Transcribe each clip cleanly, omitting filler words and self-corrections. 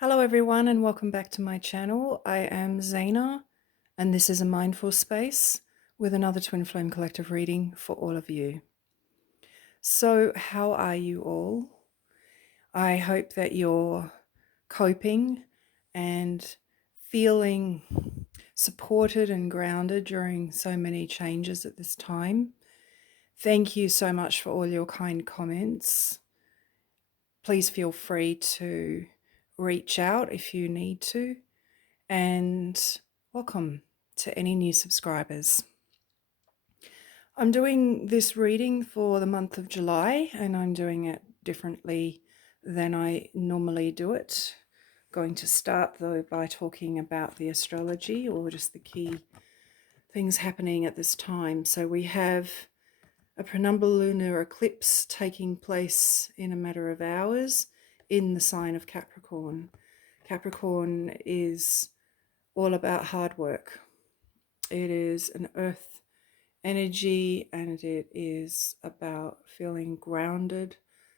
Hello everyone and welcome back to my channel. I am Zaina and this is a mindful space with another Twin Flame Collective reading for all of you. So how are you all? I hope that you're coping and feeling supported and grounded during so many changes at this time. Thank you so much for all your kind comments. Please feel free to reach out if you need to. And welcome to any new subscribers. I'm doing this reading for the month of July and I'm doing it differently than I normally do it. Going to start though by talking about the astrology or just the key things happening at this time. So we have a penumbral lunar eclipse taking place in a matter of hours in the sign of Capricorn. Capricorn is all about hard work. It is an earth energy and it is about feeling grounded,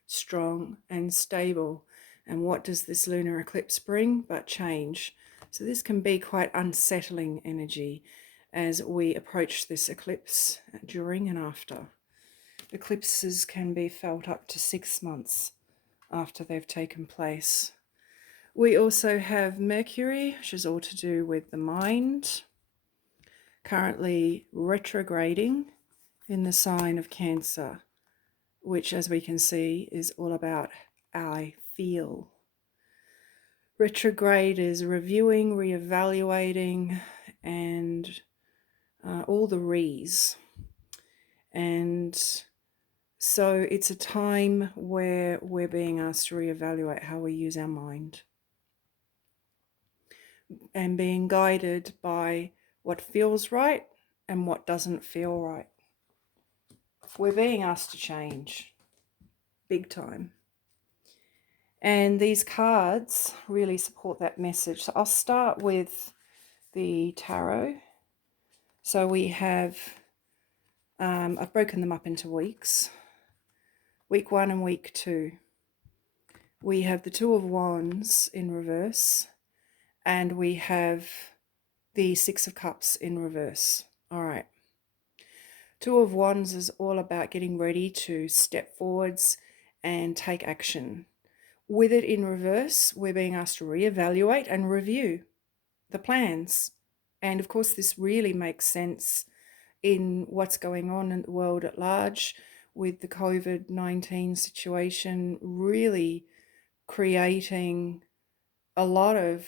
strong and stable. And what does this lunar eclipse bring but change? So this can be quite unsettling energy as we approach this eclipse during and after. Eclipses can be felt up to 6 months after they've taken place. We also have Mercury, which is all to do with the mind, currently retrograding in the sign of Cancer, which, as we can see, is all about I feel. Retrograde is reviewing, reevaluating, and all the re's. And so it's a time where we're being asked to reevaluate how we use our mind and being guided by what feels right and what doesn't feel right. We're being asked to change big time. And these cards really support that message. So I'll start with the tarot. So we have, I've broken them up into weeks. Week 1 and week 2. We have the Two of Wands in reverse. And we have the Six of Cups in reverse. All right. Two of Wands is all about getting ready to step forwards and take action. With it in reverse, we're being asked to reevaluate and review the plans. And of course, this really makes sense in what's going on in the world at large with the COVID-19 situation really creating a lot of,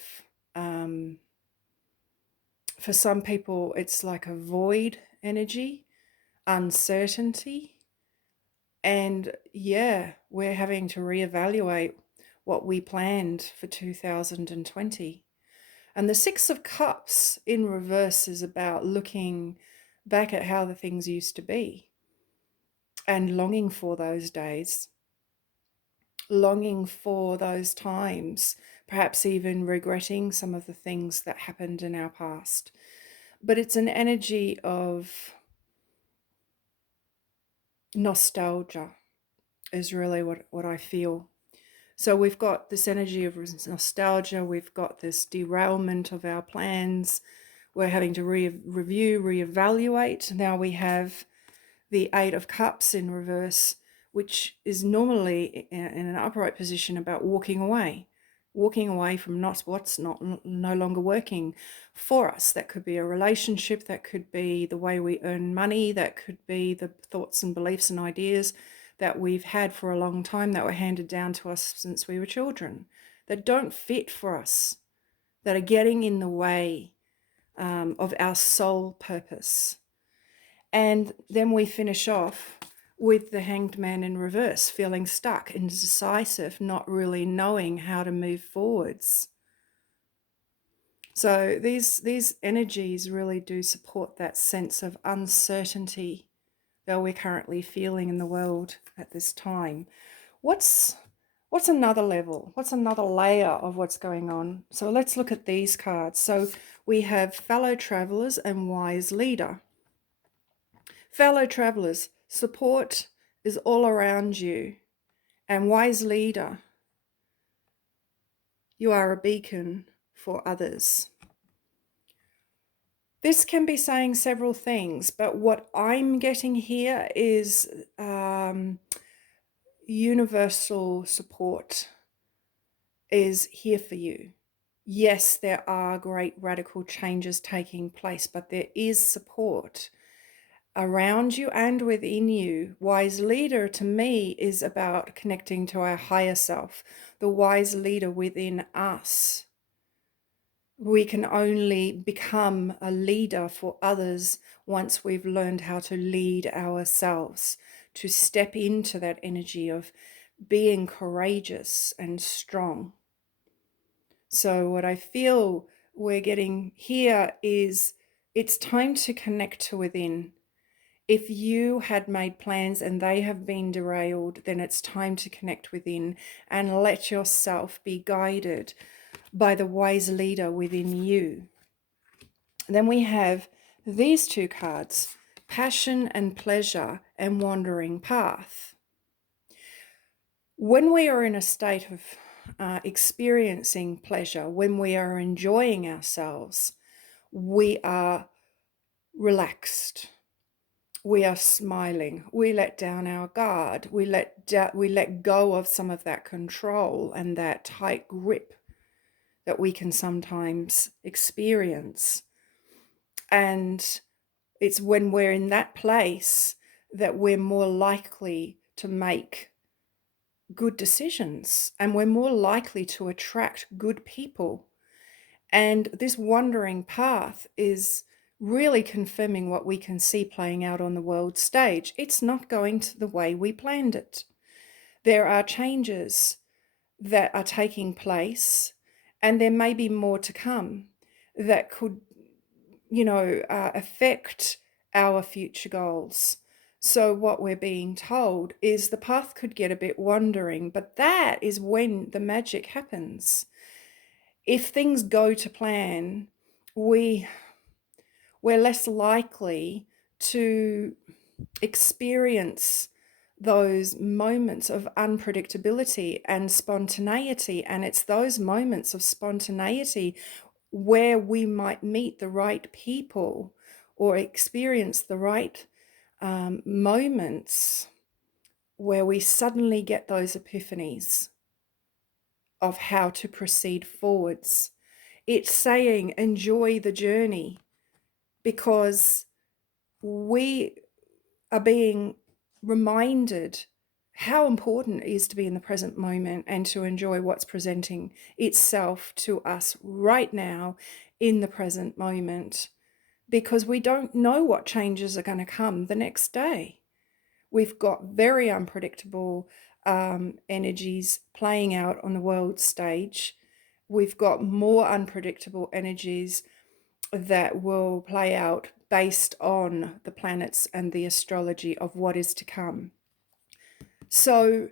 for some people, it's like a void energy, uncertainty. And yeah, we're having to reevaluate what we planned for 2020. And the Six of Cups in reverse is about looking back at how the things used to be and longing for those days, longing for those times, perhaps even regretting some of the things that happened in our past. But it's an energy of nostalgia is really what I feel. So we've got this energy of nostalgia, we've got this derailment of our plans, we're having to review, reevaluate. Now we have the Eight of Cups in reverse, which is normally in an upright position about walking away from what's no longer working for us. That could be a relationship, that could be the way we earn money, that could be the thoughts and beliefs and ideas that we've had for a long time that were handed down to us since we were children, that don't fit for us, that are getting in the way of our soul purpose. And then we finish off with the Hanged Man in reverse, feeling stuck, indecisive, not really knowing how to move forwards. So these energies really do support that sense of uncertainty that we're currently feeling in the world at this time. What's another level? What's another layer of what's going on? So let's look at these cards. So we have Fellow Travelers and Wise Leader. Fellow travelers, support is all around you. And Wise Leader, You are a beacon for others. This can be saying several things, but what I'm getting here is universal support is here for you. Yes, there are great radical changes taking place, but there is support around you and within you. Wise leader to me is about connecting to our higher self, the wise leader within us. We can only become a leader for others once we've learned how to lead ourselves, to step into that energy of being courageous and strong. So what I feel we're getting here is it's time to connect to within. If you had made plans and they have been derailed, then it's time to connect within and let yourself be guided by the wise leader within you. Then we have these two cards, passion and pleasure and wandering path. When we are in a state of experiencing pleasure, when we are enjoying ourselves, we are relaxed. We are smiling. We let down our guard. We let go of some of that control and that tight grip that we can sometimes experience. And it's when we're in that place that we're more likely to make good decisions, and we're more likely to attract good people. And this wandering path is really confirming what we can see playing out on the world stage. It's not going to the way we planned it. There are changes that are taking place, and there may be more to come that could, affect our future goals. So what we're being told is the path could get a bit wandering, but that is when the magic happens. If things go to plan, we're less likely to experience those moments of unpredictability and spontaneity. And it's those moments of spontaneity where we might meet the right people or experience the right moments where we suddenly get those epiphanies of how to proceed forwards. It's saying enjoy the journey, because we are being reminded how important it is to be in the present moment and to enjoy what's presenting itself to us right now in the present moment, because we don't know what changes are going to come the next day. We've got very unpredictable energies playing out on the world stage. We've got more unpredictable energies that will play out based on the planets and the astrology of what is to come. So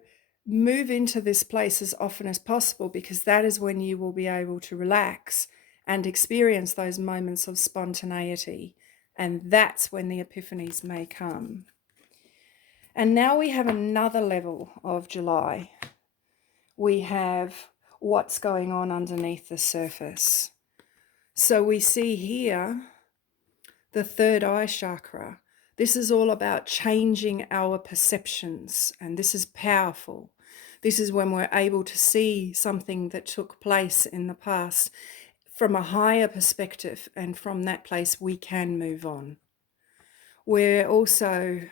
move into this place as often as possible, because that is when you will be able to relax and experience those moments of spontaneity. And that's when the epiphanies may come. And now we have another level of July. We have what's going on underneath the surface. So we see here the third eye chakra. This is all about changing our perceptions, and this is powerful. This is when we're able to see something that took place in the past from a higher perspective, and from that place we can move on. We're also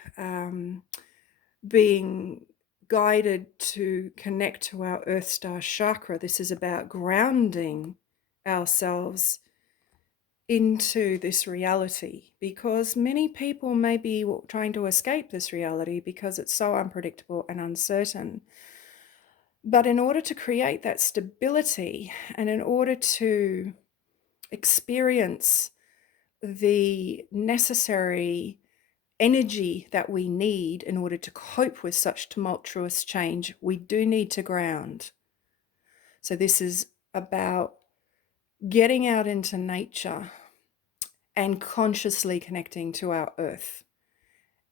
being guided to connect to our Earth Star chakra. This is about grounding ourselves into this reality, because many people may be trying to escape this reality because it's so unpredictable and uncertain. But in order to create that stability, and in order to experience the necessary energy that we need in order to cope with such tumultuous change, we do need to ground. So this is about getting out into nature and consciously connecting to our earth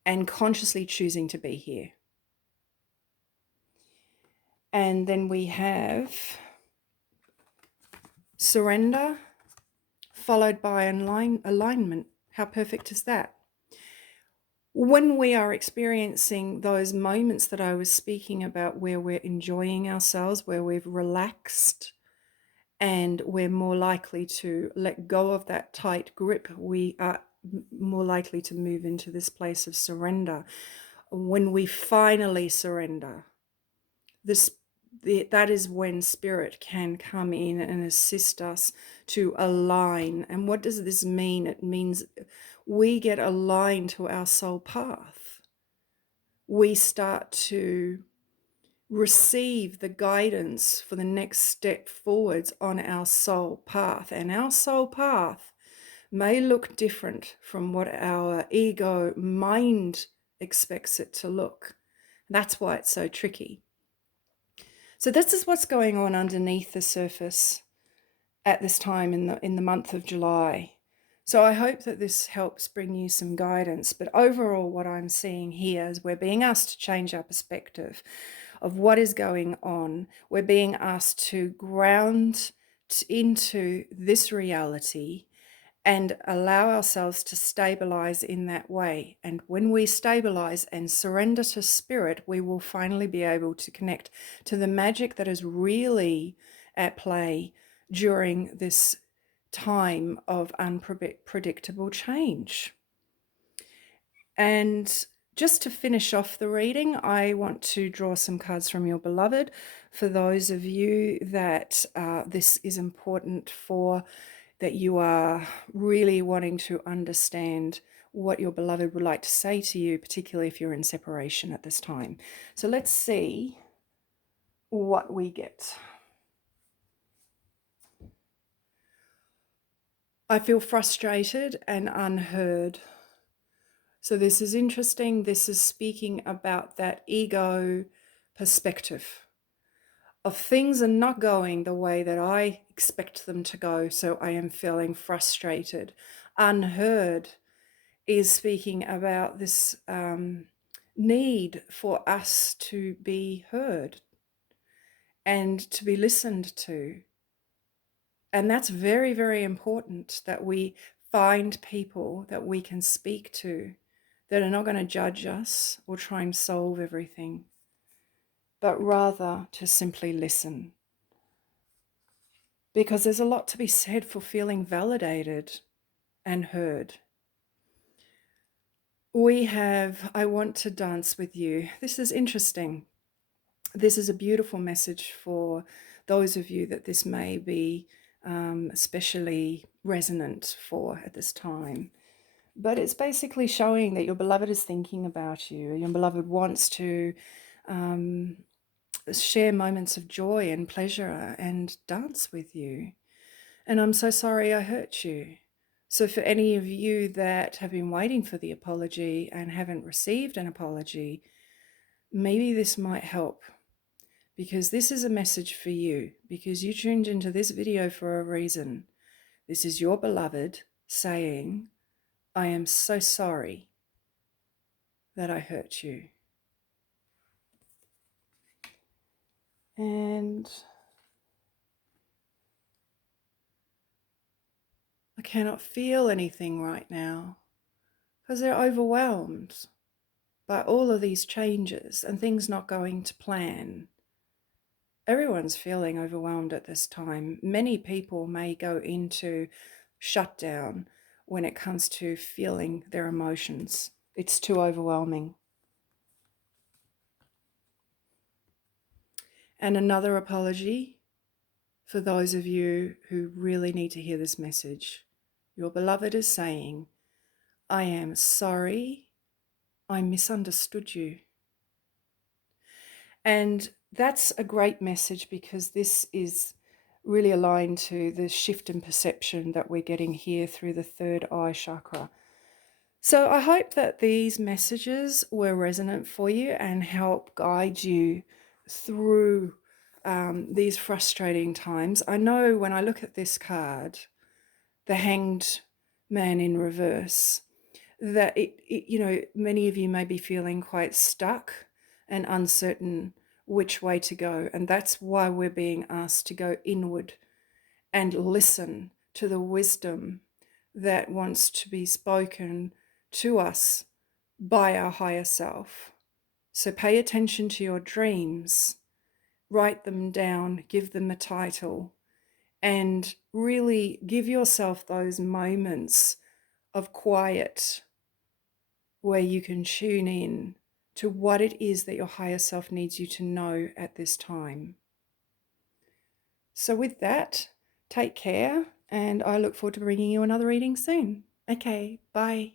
and consciously choosing to be here. And then we have Surrender followed by alignment. How perfect is that? When we are experiencing those moments that I was speaking about, where we're enjoying ourselves, where we've relaxed, and we're more likely to let go of that tight grip, we are more likely to move into this place of surrender. When we finally surrender, that is when spirit can come in and assist us to align. And what does this mean? It means we get aligned to our soul path. We start to receive the guidance for the next step forwards on our soul path. And our soul path may look different from what our ego mind expects it to look. That's why it's so tricky. So this is what's going on underneath the surface at this time in the month of July. So I hope that this helps bring you some guidance. But overall, what I'm seeing here is we're being asked to change our perspective of what is going on. We're being asked to ground into this reality and allow ourselves to stabilize in that way. And when we stabilize and surrender to spirit, we will finally be able to connect to the magic that is really at play during this time of unpredictable change. And just to finish off the reading, I want to draw some cards from your beloved. For those of you that this is important for, that you are really wanting to understand what your beloved would like to say to you, particularly if you're in separation at this time. So let's see what we get. I feel frustrated and unheard. So this is interesting. This is speaking about that ego perspective of things are not going the way that I expect them to go. So I am feeling frustrated. Unheard is speaking about this need for us to be heard and to be listened to. And that's very, very important, that we find people that we can speak to that are not going to judge us or try and solve everything, but rather to simply listen. Because there's a lot to be said for feeling validated and heard. We have, I want to dance with you. This is interesting. This is a beautiful message for those of you that this may be especially resonant for at this time. But it's basically showing that your beloved is thinking about you. Your beloved wants to share moments of joy and pleasure and dance with you. And I'm so sorry I hurt you. So for any of you that have been waiting for the apology and haven't received an apology, maybe this might help, because this is a message for you, because you tuned into this video for a reason. This is your beloved saying, I am so sorry that I hurt you. And I cannot feel anything right now because they're overwhelmed by all of these changes and things not going to plan. Everyone's feeling overwhelmed at this time. Many people may go into shutdown when it comes to feeling their emotions. It's too overwhelming. And another apology for those of you who really need to hear this message. Your beloved is saying, I am sorry, I misunderstood you. And that's a great message, because this is really aligned to the shift in perception that we're getting here through the third eye chakra. So I hope that these messages were resonant for you and help guide you through these frustrating times. I know when I look at this card, the Hanged Man in reverse, that many of you may be feeling quite stuck and uncertain which way to go. And that's why we're being asked to go inward and listen to the wisdom that wants to be spoken to us by our higher self. So pay attention to your dreams, write them down, give them a title, and really give yourself those moments of quiet where you can tune in to what it is that your higher self needs you to know at this time. So with that, take care, and I look forward to bringing you another reading soon. Okay, bye.